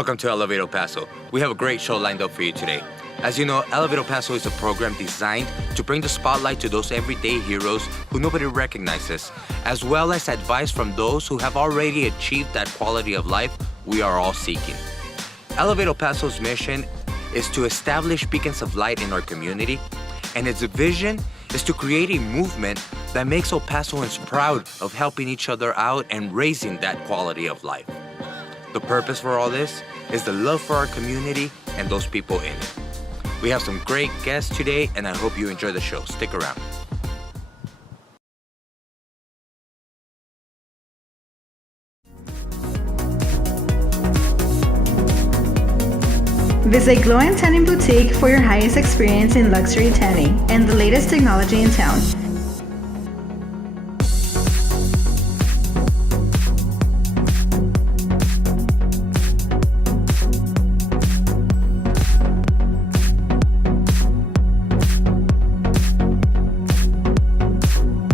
Welcome to Elevator Paso. We have a great show lined up for you today. As you know, Elevator Paso is a program designed to bring the spotlight to those everyday heroes who nobody recognizes, as well as advice from those who have already achieved that quality of life we are all seeking. Elevator Paso's mission is to establish beacons of light in our community, and its vision is to create a movement that makes El Pasoans proud of helping each other out and raising that quality of life. The purpose for all this is the love for our community and those people in it. We have some great guests today, and I hope you enjoy the show. Stick around. Visit Glow and Tanning Boutique for your highest experience in luxury tanning and the latest technology in town.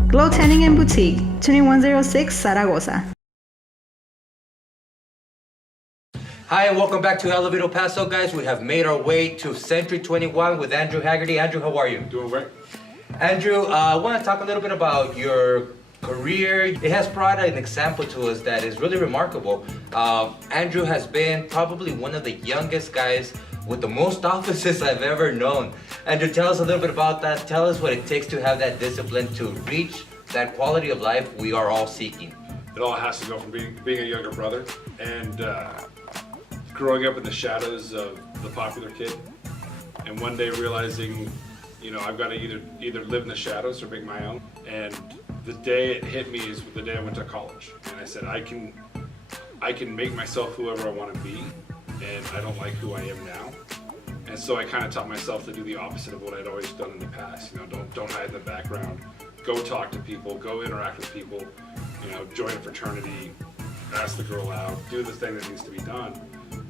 Glow Tanning and Boutique, 2106 Zaragoza. Hi, and welcome back to Elevator Paso, guys. We have made our way to Century 21 with Andrew Haggerty. Andrew, how are you? Doing great. Andrew, I want to talk a little bit about your career. It has brought an example to us that is really remarkable. Andrew has been probably one of the youngest guys with the most offices I've ever known. Andrew, tell us a little bit about that. Tell us what it takes to have that discipline to reach that quality of life we are all seeking. It all has to go from being a younger brother and growing up in the shadows of the popular kid, and one day realizing, you know, I've got to either live in the shadows or make my own. And the day it hit me is the day I went to college, and I said I can make myself whoever I want to be, and I don't like who I am now. And so I kind of taught myself to do the opposite of what I'd always done in the past. You know, don't hide in the background. Go talk to people. Go interact with people. You know, join a fraternity. Ask the girl out. Do the thing that needs to be done.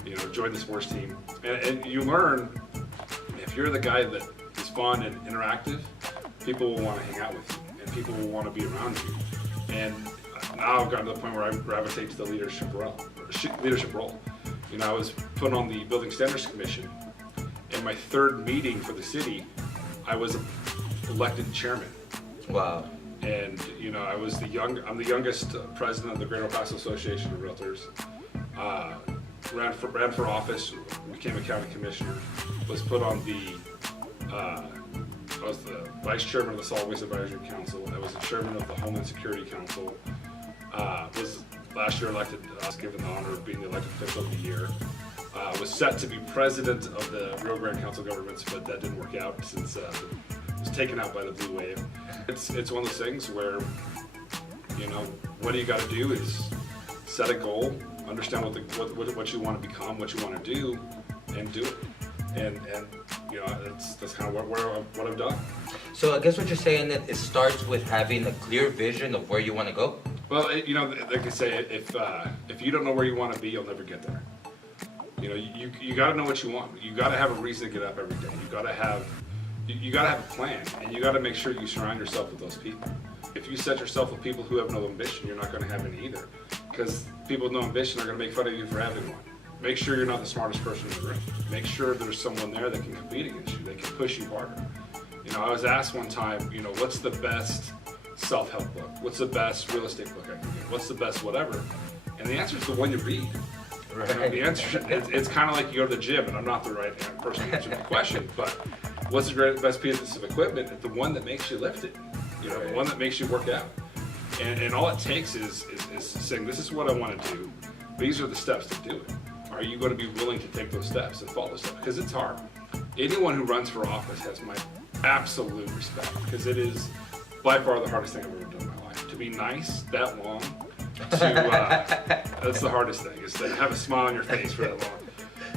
You know, join the sports team. And you learn, if you're the guy that is fun and interactive, people will want to hang out with you, and people will want to be around you. And now I've gotten to the point where I gravitate to the leadership role. You know, I was put on the Building Standards Commission. In my third meeting for the city, I was elected chairman. Wow. And you know, I'm the youngest president of the Greater El Paso Association of Realtors. Ran for office, became a county commissioner, was put on I was the vice chairman of the Solid Waste Advisory Council. I was the chairman of the Homeland Security Council. Was last year elected, I was given the honor of being the elected official of the year. Was set to be president of the Rio Grande Council of Governments, but that didn't work out since it was taken out by the blue wave. It's one of those things where, you know, what you got to do is set a goal, understand what you want to become, what you want to do, and do it. And you know, that's kind of what I've done. So I guess what you're saying that it starts with having a clear vision of where you want to go? Well, you know, like I say, if you don't know where you want to be, you'll never get there. You know, you got to know what you want. You got to have a reason to get up every day. You got to have a plan, and you got to make sure you surround yourself with those people. If you set yourself with people who have no ambition, you're not going to have any either. Because people with no ambition are going to make fun of you for having one. Make sure you're not the smartest person in the room. Make sure there's someone there that can compete against you, that can push you harder. You know, I was asked one time, you know, what's the best self-help book? What's the best real estate book I can get? What's the best whatever? And the answer is the one you read. Right. You know, the answer, it's kind of like you go to the gym, and I'm not the right person to answer the question, but what's the best piece of equipment? The one that makes you lift it. You know, the one that makes you work out. And all it takes is saying, this is what I want to do. These are the steps to do it. Are you going to be willing to take those steps and follow those steps? Because it's hard. Anyone who runs for office has my absolute respect, because it is by far the hardest thing I've ever done in my life. To be nice that long, that's the hardest thing, is to have a smile on your face for that long.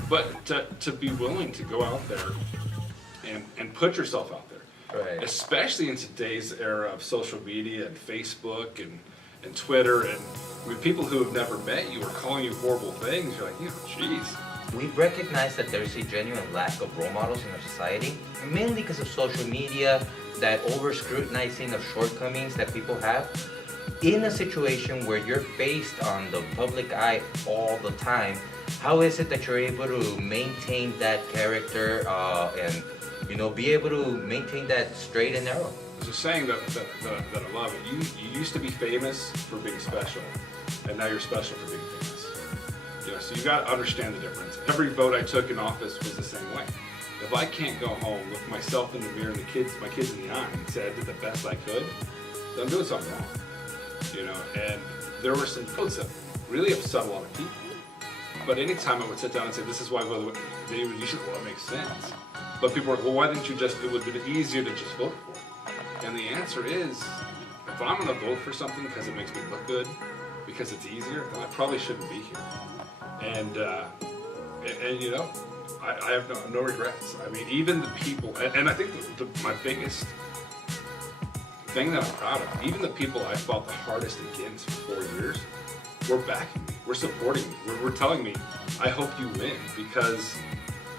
But to be willing to go out there and put yourself out there. Right. Especially in today's era of social media and Facebook and Twitter, and with people who have never met you are calling you horrible things. You're like, geez. We recognize that there's a genuine lack of role models in our society, mainly because of social media, that over-scrutinizing of shortcomings that people have. In a situation where you're faced on the public eye all the time, how is it that you're able to maintain that character and be able to maintain that straight and narrow? There's a saying that I love. You used to be famous for being special, and now you're special for being famous. So you got to understand the difference. Every vote I took in office was the same way. If I can't go home, look myself in the mirror and my kids in the eye and say I did the best I could, then I'm doing something wrong. And there were some votes that really upset a lot of people. But anytime I would sit down and say, this is why I voted, they would usually, well, it makes sense. But people were, well, why didn't you it would have been easier to just vote for it. And the answer is, if I'm going to vote for something because it makes me look good, because it's easier, then I probably shouldn't be here. And I have no regrets. I mean, even the people, and I think my biggest thing that I'm proud of, even the people I fought the hardest against for 4 years, were backing me, were supporting me, were telling me, I hope you win, because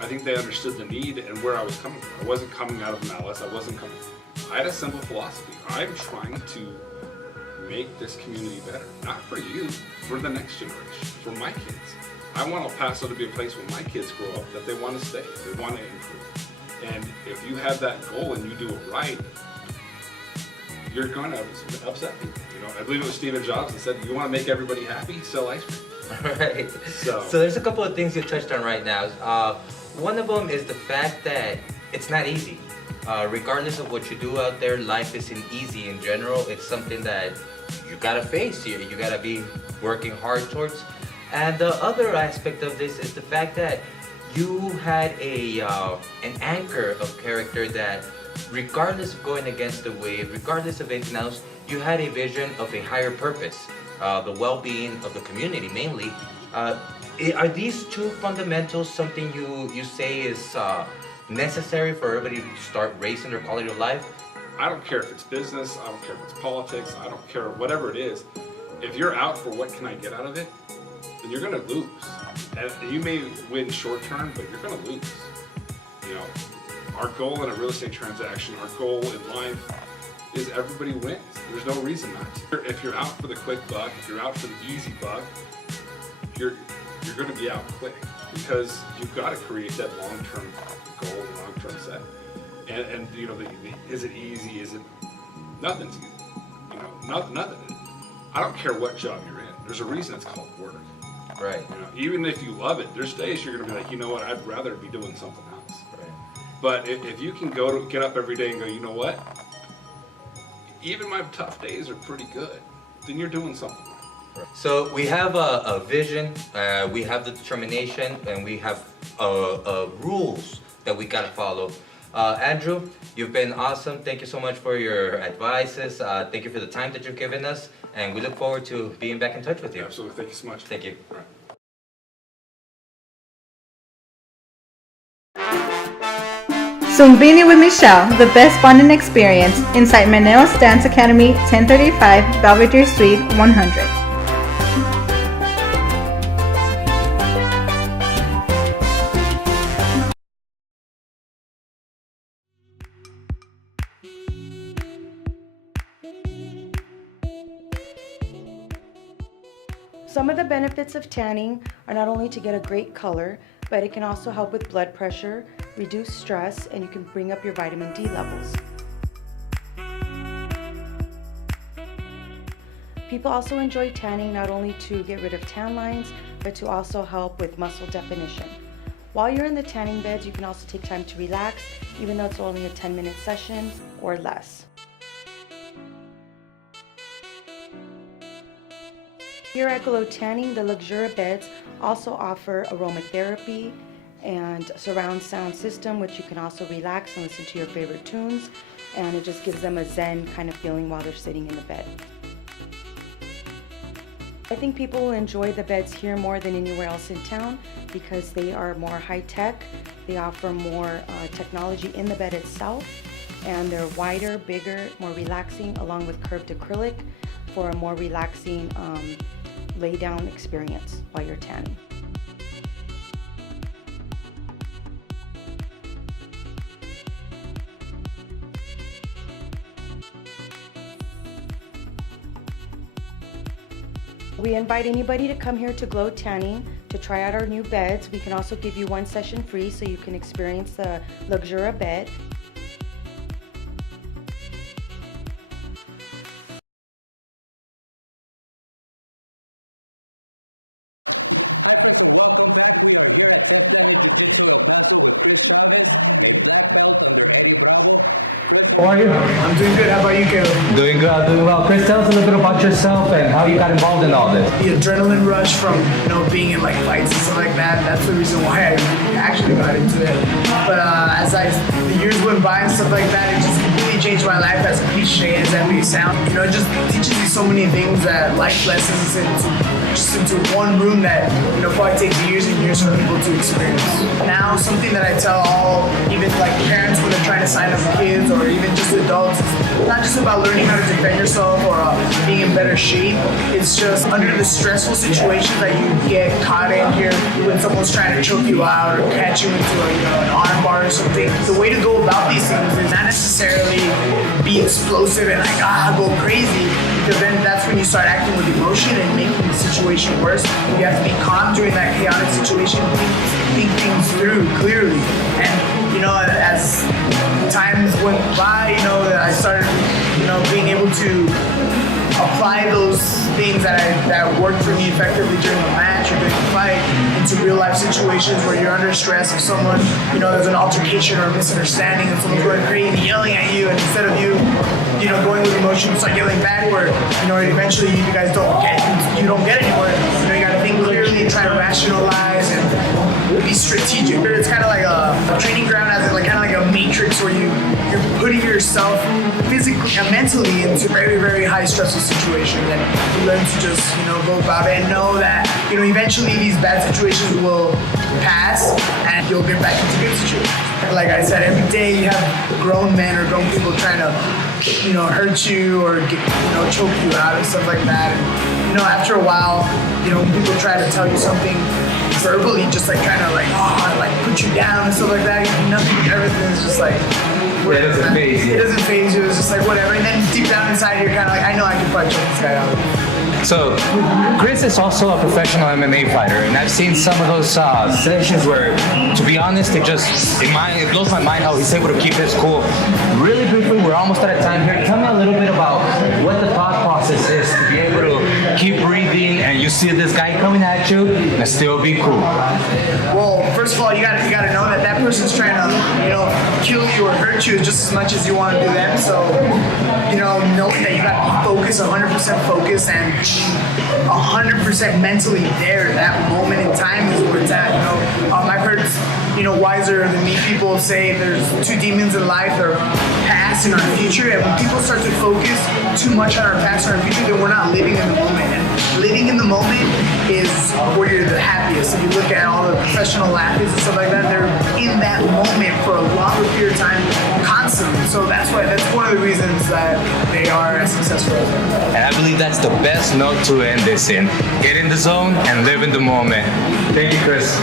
I think they understood the need and where I was coming from. I wasn't coming out of malice, I had a simple philosophy. I'm trying to make this community better, not for you, for the next generation, for my kids. I want El Paso to be a place where my kids grow up that they want to stay, they want to improve. And if you have that goal and you do it right, you're going to upset people. I believe it was Steve Jobs that said, you want to make everybody happy, sell ice cream. Right. So there's a couple of things you touched on right now. One of them is the fact that it's not easy. Regardless of what you do out there, life isn't easy in general. It's something that you gotta face here. You gotta be working hard towards. And the other aspect of this is the fact that you had an anchor of character that, regardless of going against the wave, regardless of anything else, you had a vision of a higher purpose, the well-being of the community mainly. Are these two fundamentals something you say is necessary for everybody to start raising their quality of life? I don't care if it's business, I don't care if it's politics, I don't care whatever it is. If you're out for what can I get out of it, then you're going to lose. And you may win short term, but you're going to lose. Our goal in a real estate transaction, our goal in life is everybody wins. There's no reason not to. If you're out for the quick buck, if you're out for the easy buck, you're going to be out quick, because you've got to create that long-term goal and long-term set. And is it easy? Is it? Nothing's easy. Nothing. I don't care what job you're in. There's a reason it's called work. Right. Even if you love it, there's days you're going to be like, you know what? I'd rather be doing something else. Right. But if you can get up every day and go, you know what? Even my tough days are pretty good. Then you're doing something right. So we have a vision, we have the determination, and we have rules that we gotta follow. Andrew, you've been awesome. Thank you so much for your advices. Thank you for the time that you've given us, and we look forward to being back in touch with you. Absolutely. Thank you so much. Thank you. All right. Zumbini with Michelle, the best bonding experience inside Manero's Dance Academy, 1035 Belvedere Suite 100. Some of the benefits of tanning are not only to get a great color, but it can also help with blood pressure, reduce stress, and you can bring up your vitamin D levels. People also enjoy tanning not only to get rid of tan lines, but to also help with muscle definition. While you're in the tanning beds, you can also take time to relax, even though it's only a 10-minute session or less. Here at Glow Tanning, the Luxura beds also offer aromatherapy and surround sound system, which you can also relax and listen to your favorite tunes, and it just gives them a zen kind of feeling while they're sitting in the bed. I think people will enjoy the beds here more than anywhere else in town because they are more high-tech. They offer more technology in the bed itself, and they're wider, bigger, more relaxing, along with curved acrylic for a more relaxing lay-down experience while you're tanning. We invite anybody to come here to Glow Tanning to try out our new beds. We can also give you 1 session free so you can experience the Luxura bed. Hi friends and welcome back. We are here at 10th Planet Jiu-Jitsu El Paso with Chris Chavez, a black belt under Eddie Bravo. Chris, how are you? I'm doing good. How about you, Caleb? Doing good, doing well. Chris, tell us a little bit about yourself and how you got involved in all this. The adrenaline rush from being in like fights and stuff like that. That's the reason why I actually got into it. But as like the years went by and stuff like that, it just completely changed my life. As cliche as that may sound, it just teaches you so many things, that life lessons, and just into one room that probably takes years and years for people to experience. Now, something that I tell all, even like parents when they're trying to sign up kids or even just adults, it's not just about learning how to defend yourself or being in better shape. It's just under the stressful situations that you get caught in here when someone's trying to choke you out or catch you into an arm bar or something. The way to go about these things is not necessarily be explosive and like go crazy, because then that's when you start acting with emotion and making the situation worse. You have to be calm during that chaotic situation, think things through clearly. And as times went by, I started, being able to apply those things that worked for me effectively during the match or during the fight into real life situations where you're under stress. If someone, there's an altercation or a misunderstanding and someone's going crazy yelling at you, and instead of you, going with emotion, start yelling backward, eventually you guys you don't get anywhere. You gotta think clearly, try to rationalize and be strategic. But it's kind of like a training ground, kind of like a matrix where you're putting yourself physically and mentally into very, very high stressful situations, and you learn to just go about it and know that eventually these bad situations will pass and you'll get back into good situations. Like I said, every day you have grown men or grown people trying to hurt you or choke you out and stuff like that. And after a while, people try to tell you something verbally, just like kind of like put you down and stuff like that. Everything is just like It doesn't phase you. It doesn't phase you. It's just like whatever. And then deep down inside, you're kind of like, I know I can punch this guy out. So, Chris is also a professional MMA fighter, and I've seen some of those sessions where, to be honest, it blows my mind how he's able to keep his cool. Really briefly, we're almost out of time here. Tell me a little bit about what the thought process is to be able to keep breathing and you see this guy coming at you and still be cool. Well, first of all, you gotta know that person's trying to, kill you or hurt you just as much as you want to do them. So, know that you gotta be focused, 100% focused, and be 100% mentally there. That moment in time is where it's at. I've heard, wiser than me people say there's two demons in life: our past and our future. And when people start to focus too much on our past and our future, then we're not living in the moment. And living in the moment is where you're the happiest. If you look at all the professional athletes and stuff like that, they're in that moment for a long period of time, constantly. So that's one of the reasons that they are as successful. And I believe that's the best note to end this in. Get in the zone and live in the moment. Thank you, Chris.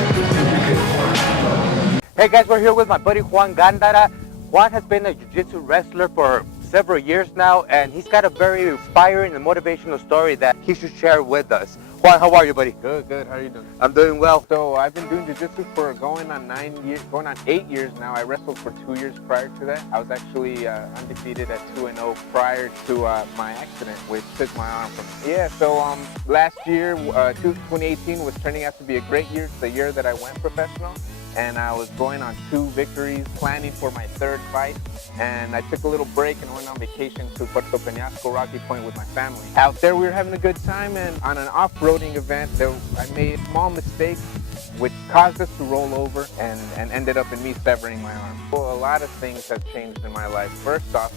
Hey guys, we're here with my buddy Juan Gandara. Juan has been a jiu-jitsu wrestler for several years now, and he's got a very inspiring and motivational story that he should share with us. Juan, how are you, buddy? Good. How are you doing? I'm doing well. So I've been doing jiu-jitsu for going on 8 years now. I wrestled for 2 years prior to that. I was actually undefeated at 2-0 prior to my accident, which took my arm from me. Yeah, so last year, 2018 was turning out to be a great year. It's the year that I went professional, and I was going on 2 victories, planning for my 3rd fight. And I took a little break and went on vacation to Puerto Peñasco, Rocky Point with my family. Out there we were having a good time, and on an off-roading event I made a small mistake which caused us to roll over and ended up in me severing my arm. Well, a lot of things have changed in my life. First off,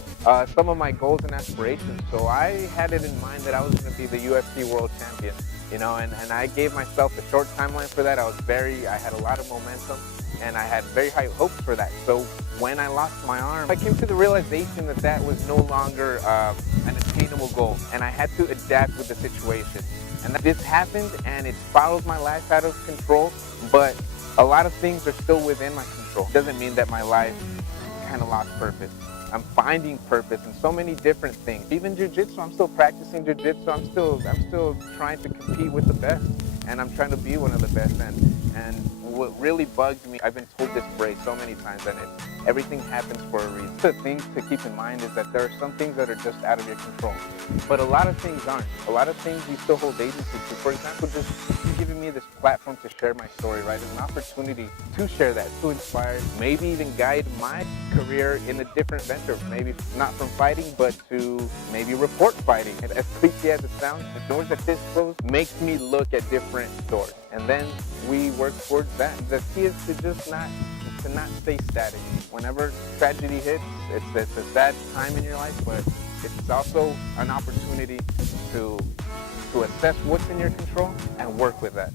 some of my goals and aspirations. So I had it in mind that I was going to be the UFC World Champion, and I gave myself a short timeline for that. I had a lot of momentum, and I had very high hopes for that. So when I lost my arm, I came to the realization that that was no longer an attainable goal, and I had to adapt with the situation. And this happened, and it spiraled my life out of control, but a lot of things are still within my control. It doesn't mean that my life kind of lost purpose. I'm finding purpose in so many different things. Even jiu-jitsu, I'm still practicing jiu-jitsu. I'm still trying to compete with the best. and I'm trying to be one of the best. And what really bugs me, I've been told this phrase so many times, and it's everything happens for a reason. The thing to keep in mind is that there are some things that are just out of your control, but a lot of things aren't. A lot of things you still hold agency to. For example, just you giving me this platform to share my story, right, is an opportunity to share that, to inspire, maybe even guide my career in a different venture, maybe not from fighting, but to maybe report fighting. And as cliche as it sounds, the doors that this close makes me look at different doors, and then we work towards that. The key is to just not stay static. Whenever tragedy hits, it's a sad time in your life, but it's also an opportunity to assess what's in your control and work with that.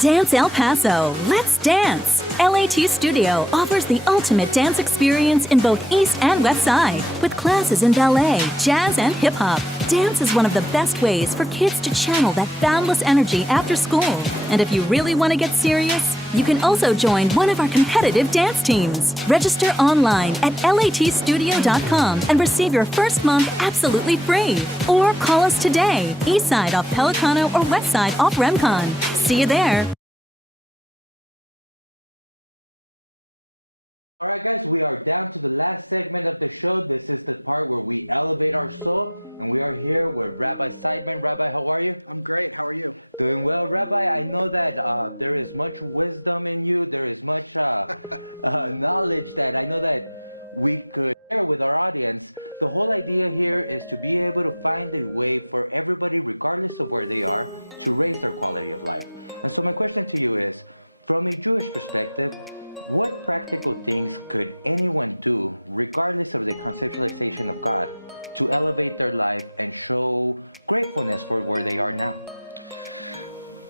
Dance El Paso, let's dance! LAT Studio offers the ultimate dance experience in both East and West Side, with classes in ballet, jazz, and hip-hop. Dance is one of the best ways for kids to channel that boundless energy after school. And if you really want to get serious, you can also join one of our competitive dance teams. Register online at latstudio.com and receive your first month absolutely free. Or call us today, East Side off Pelicano or West Side off Remcon. See you there. All right, guys, we are down to the last segment of the show. This is the part where we elevate our soul, and we are here with Rabbi Zeidman. Rabbi, how are you? I'm great. How are you? Doing well, Rabbi. I know that there is much wisdom in you. There is much knowledge that I know that we could share with our audience. The whole idea here is to be able to find a way for everybody, regardless of where they are, to raise their quality of life. And so my question to you is, from a Jewish perspective, what practical things could anyone do, regardless of the conceptualization of God, to elevate their life and show gratefulness for where they are now?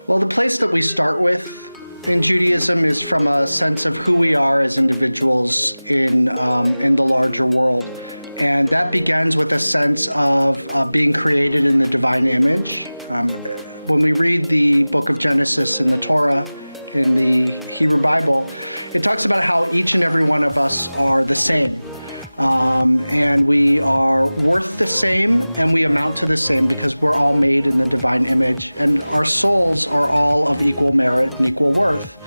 Well, the place that we start with in Judaism is from a sense of who we are as individuals in the larger world. And that begins with a sense of being created in the divine image. When we read the book of Genesis in the Torah, in the Hebrew Bible, it talks about how each and every one of us are the same. And we are worth the same, and we amount to the same because we're all made in the divine image, and our souls are all of equal merit and equal worth.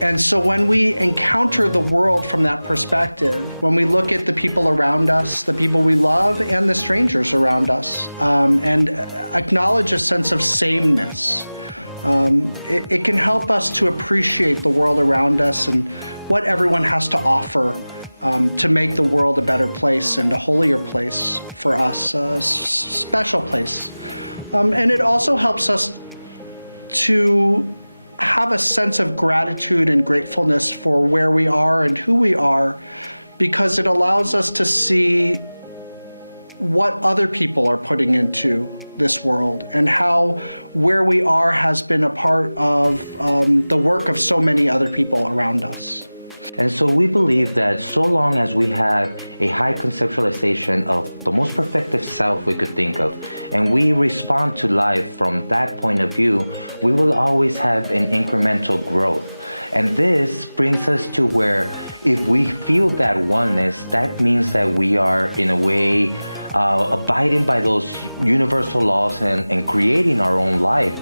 And so when we encounter the world from that perspective, when we look at the people around us, the people we love, and the strangers around us, and acknowledge a sense of sameness, it can help us to appreciate the world around us and what everyone has to offer to make the world a better place and a holier place for us, a special place. And it also helps us to have a sense of gratitude and gratefulness for where we are and who we are, because it allows us to see what other people are putting into this world and how where we are has been a part of the work of so many other people around us. And so we believe that so long as we have a high conceptualization of the most perfective self we could think of, and we respond to life from that point of view, we will always have an incremental growth. And this brings us to where if we feel that oneness, that means that we are in a way abiding by those universal laws and creating our own life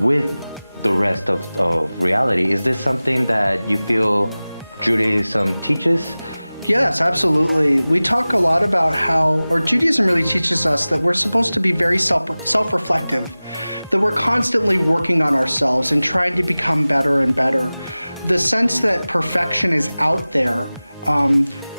with the rest of reality. Is this something that you feel Judaism teaches? Yes, absolutely. We talk a lot about how, or Judaism really teaches us that we're supposed to be very self-reflective, that we're constantly working on ourselves and trying to become better and better. The sense that perfection is out there,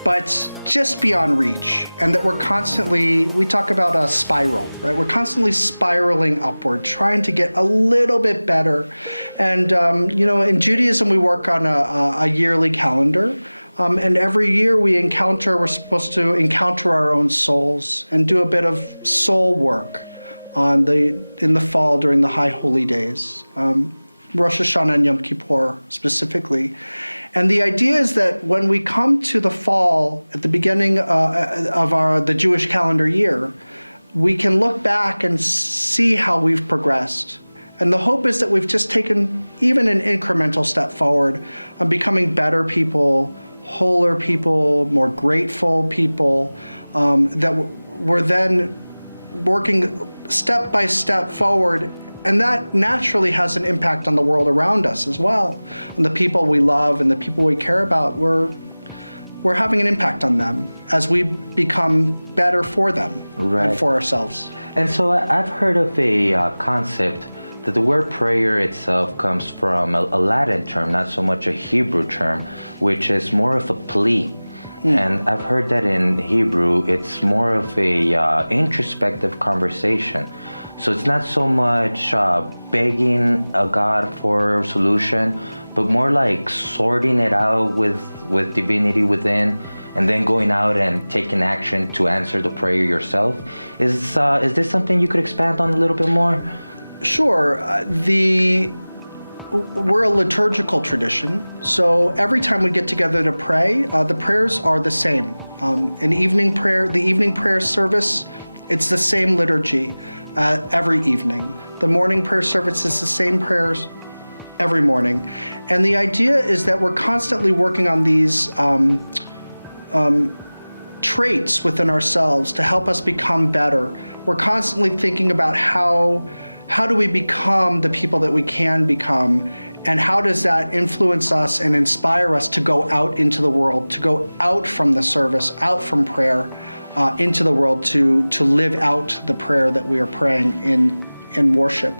but just beyond reach, and that we're constantly, we talk about a spiral, right? We're constantly spiraling upward, trying to get a little bit better. And, in Judaism, we work on a yearly calendar. And every year we're supposed to encounter our own souls and do a bit of soul work in the fall during the high holy days, Rosh Hashanah and Yom Kippur specifically. And the idea is that when we come to the fall at the beginning of the Jewish calendar year, we can look back and see how we've progressed. And the hope is that we've just taken even an incremental step forward on becoming better people, wholer people, more grateful people, that we're then working step by step forward, and that naturally has an impact on the world around us as well, on the people we love and the people we care about. We're having an impact on them as we become better for them and for ourselves. And so I've heard of a concept that the word prayer itself comes from a Latin term, not so much a Hebrew term, which is more of a plea. And I've heard that in Hebrew, it's more of a introspective conversation. So it's not so much begging a God for a solution, but more like sorting it out with divinity within, and then going out and taking action to answer the prayer yourself. Is this something you could expand on a little bit more? Sure. We're a liturgical tradition, so every time we get together to pray, the prayers are the same. The evening prayer service, it's the same liturgy every evening. The morning prayer service is the same prayers every morning. And the idea is that we're constantly working on these traits within ourselves to help us become better. We're constantly thinking about how do we become the people that we can become, and how does that influence us and inspire us to go out into the world, to go out from the service, out from prayer, into the world, to live out the prayer that we are praying in worship.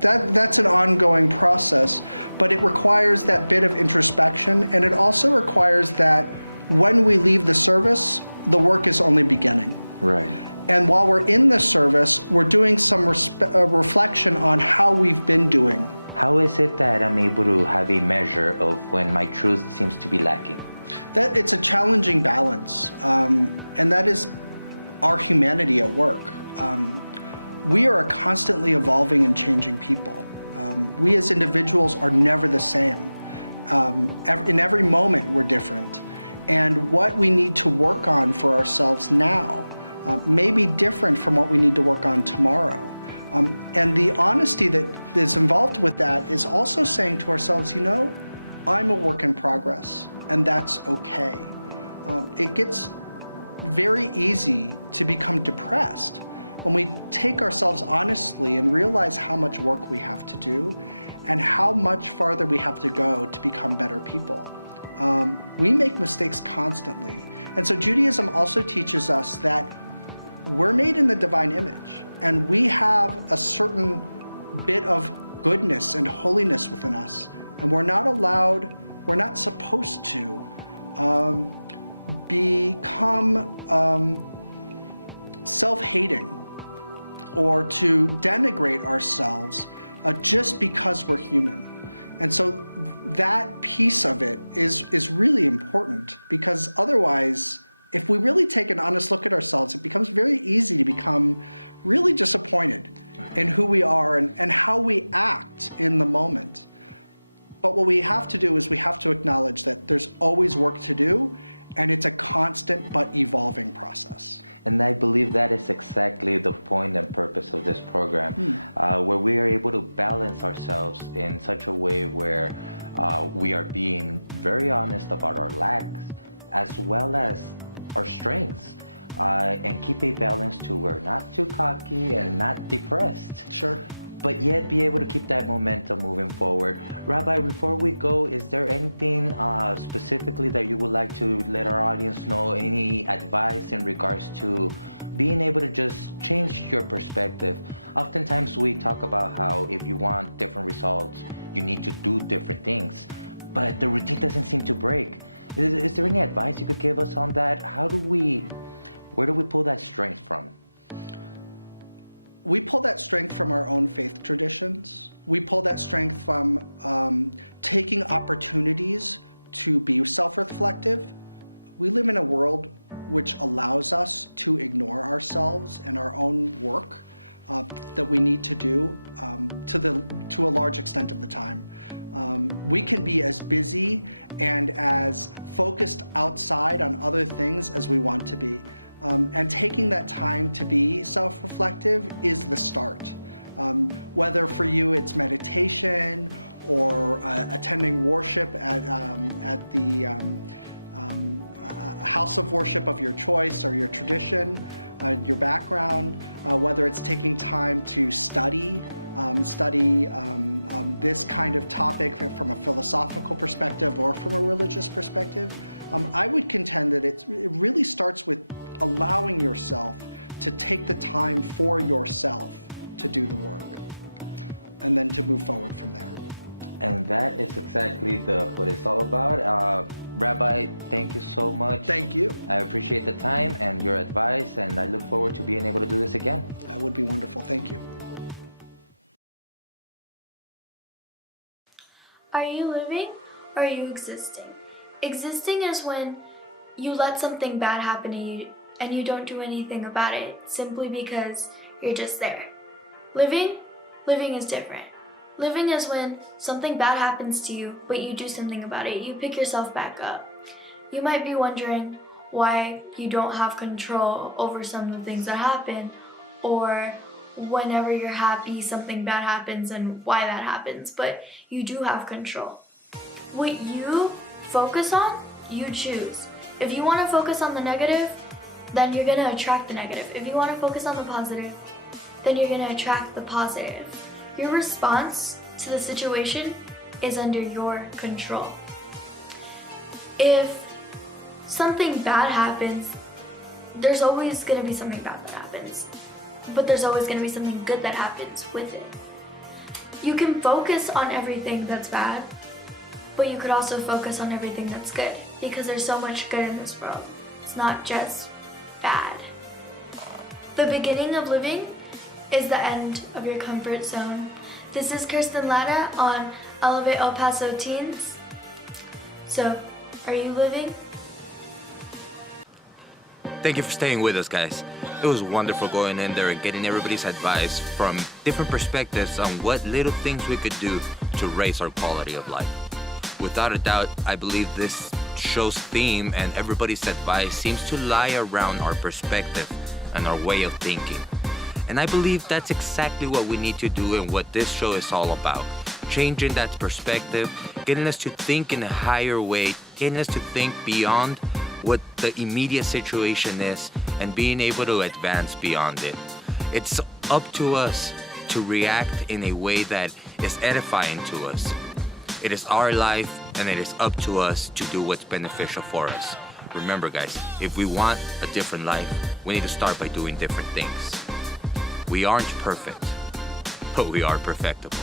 That's an ongoing process, but it requires that bit of introspection, and it also requires that when we leave the service, the work is only beginning. Right. And while we're in the service, we're doing some reflection on how we've been doing. How is it that I'm able to have a measure of when my truth seems to be lacking? That it's a challenging balance, and that is our humanity at work. We are a constantly evolving and changing people. We as individuals are never the same. In every moment, we're different. And what we need to work on for ourselves now may be different from what we need to work on tomorrow. And the honesty that is involved with that is also saying to ourselves, I'm a work in progress, and that's okay. It gets very easy to become depressed when we take ourselves honestly and realize how much work we have to do and how much farther we have to go to become better people. We make mistakes constantly. And so Judaism also teaches us that we're made in the divine image, and we have a certain bit of goodness and holiness within us, and we're not supposed to become self-hating or to denigrate ourselves just because we're human. And so that piece of it is really important, because otherwise, if we really take an honest look at ourselves, it becomes very easy to become really disappointed in who we are and how we act in the moment. But what we have to do is we have to acknowledge that there's always work to do, and it's a constant but evolving process. And I believe that is exactly the point and purpose of this program, where we are able to balance ourselves in such a way where we are being very honest about our lacks as well as our strengths, and keep a balance to where not too cocky and not depressed. Sure. But yet be able to keep that momentum moving forward. Rabbi, before we go, is there anything specifically that you would like to let our audience know, any advice in regards to being able to just change your perspective? Oftentimes we talk about how if you want different results, you need to do different things, but the routine doesn't seem to break. Is there any advice you could give us on that? Where do we pull that strength from? We pull that strength from our own faith traditions. We pull that strength from taking opportunities to be self-reflective. We live in a world which allows us to ignore ourselves and our own work that we need to do to a large extent of the time. We can be as busy and as focused outside on other things as we want to be. And taking that time to be self-reflective is the start. Whether for you it's meditation or attending worship at the a house of worship of your choice or your tradition, your background, whether it's taking time to study this kind of topic from a philosophical perspective or from a religious perspective. I would contend that it really starts with allowing yourself to take the time for yourself to do the work and then to move forward from there. And that is exactly what it's all about. Rabbi, thank you so much. Thank you. I appreciate the time and your advice, and I look forward to being able to do this again. That would be wonderful. Thank you. Are you living or are you existing? Existing is when you let something bad happen to you and you don't do anything about it simply because you're just there. Living is different. Living is when something bad happens to you, but you do something about it. You pick yourself back up. You might be wondering why you don't have control over some of the things that happen, or whenever you're happy, something bad happens and why that happens, but you do have control. What you focus on, you choose. If you want to focus on the negative, then you're going to attract the negative. If you want to focus on the positive, then you're going to attract the positive. Your response to the situation is under your control. If something bad happens, there's always going to be something bad that happens, but there's always going to be something good that happens with it. You can focus on everything that's bad, but you could also focus on everything that's good, because there's so much good in this world. It's not just bad. The beginning of living is the end of your comfort zone. This is Kersten Lara on Elevate El Paso Teens. So, are you living? Thank you for staying with us, guys. It was wonderful going in there and getting everybody's advice from different perspectives on what little things we could do to raise our quality of life. Without a doubt, I believe this show's theme and everybody's advice seems to lie around our perspective and our way of thinking. And I believe that's exactly what we need to do and what this show is all about. Changing that perspective, getting us to think in a higher way, getting us to think beyond what the immediate situation is and being able to advance beyond it. It's up to us to react in a way that is edifying to us. It is our life and it is up to us to do what's beneficial for us. Remember, guys, if we want a different life, we need to start by doing different things. We aren't perfect, but we are perfectible.